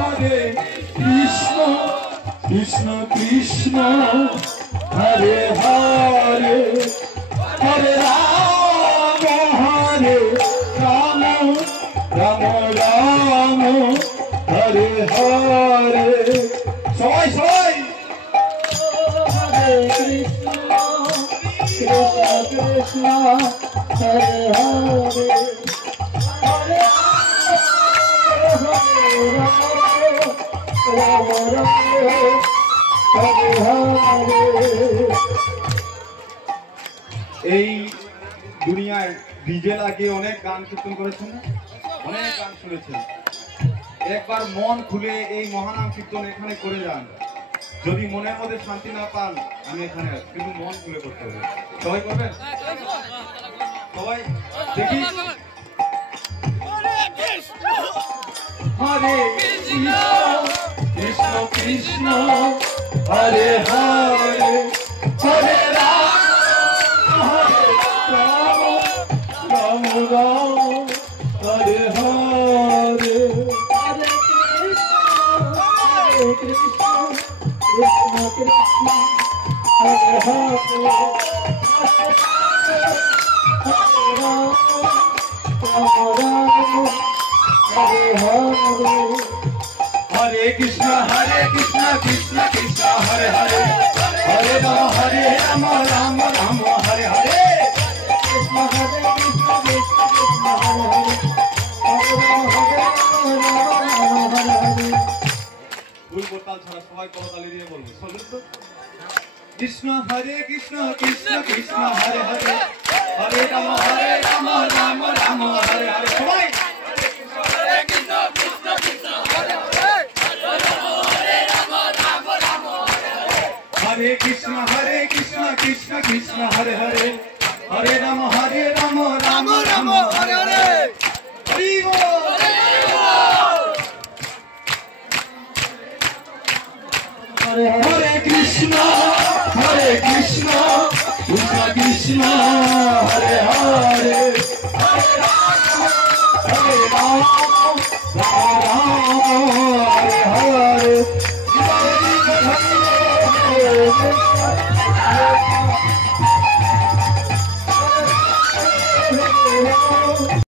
হরে কৃষ্ণ কৃষ্ণ কৃষ্ণ হরে হরে হরে রাম রাম রাম হরে হরে সবাই সবাই হরে কৃষ্ণ কৃষ্ণ কৃষ্ণ হরে হরে হরে রাম রাম হরে হরে। এই দুনিয়ায় ডিজে লাগিয়ে অনেক গান কীর্তন করেছেন না, অনেক গান শুনেছেন। একবার মন খুলে এই মহানাম কীর্তন এখানে করে যান। যদি মনের মধ্যে শান্তি না পান, আমি এখানে আছি, কিন্তু মন খুলে করতে হবে। সবাই করবেন? সবাই দেখি। হরে কৃষ্ণ কৃষ্ণ কৃষ্ণ হরে হরে হরে রাম রাম রাম হরে হরে হরে কৃষ্ণ কৃষ্ণ কৃষ্ণ হরে হরে হরে রাম রাম হরে হরে। हरे कृष्णा कृष्ण कृष्ण हरे हरे हरे राम राम राम हरे हरे कृष्ण हरे कृष्ण कृष्ण कृष्ण हरे हरे हरे राम हरे हरे। भूल बोलताल छाड़ा सबाई करताली दिए बोलबो चलুন তো। कृष्ण कृष्ण कृष्ण हरे हरे हरे राम राम राम हरे हरे सबाई हरे कृष्ण कृष्ण हरे हरे हरे कृष्ण कृष्ण कृष्ण हरे हरे हरे राम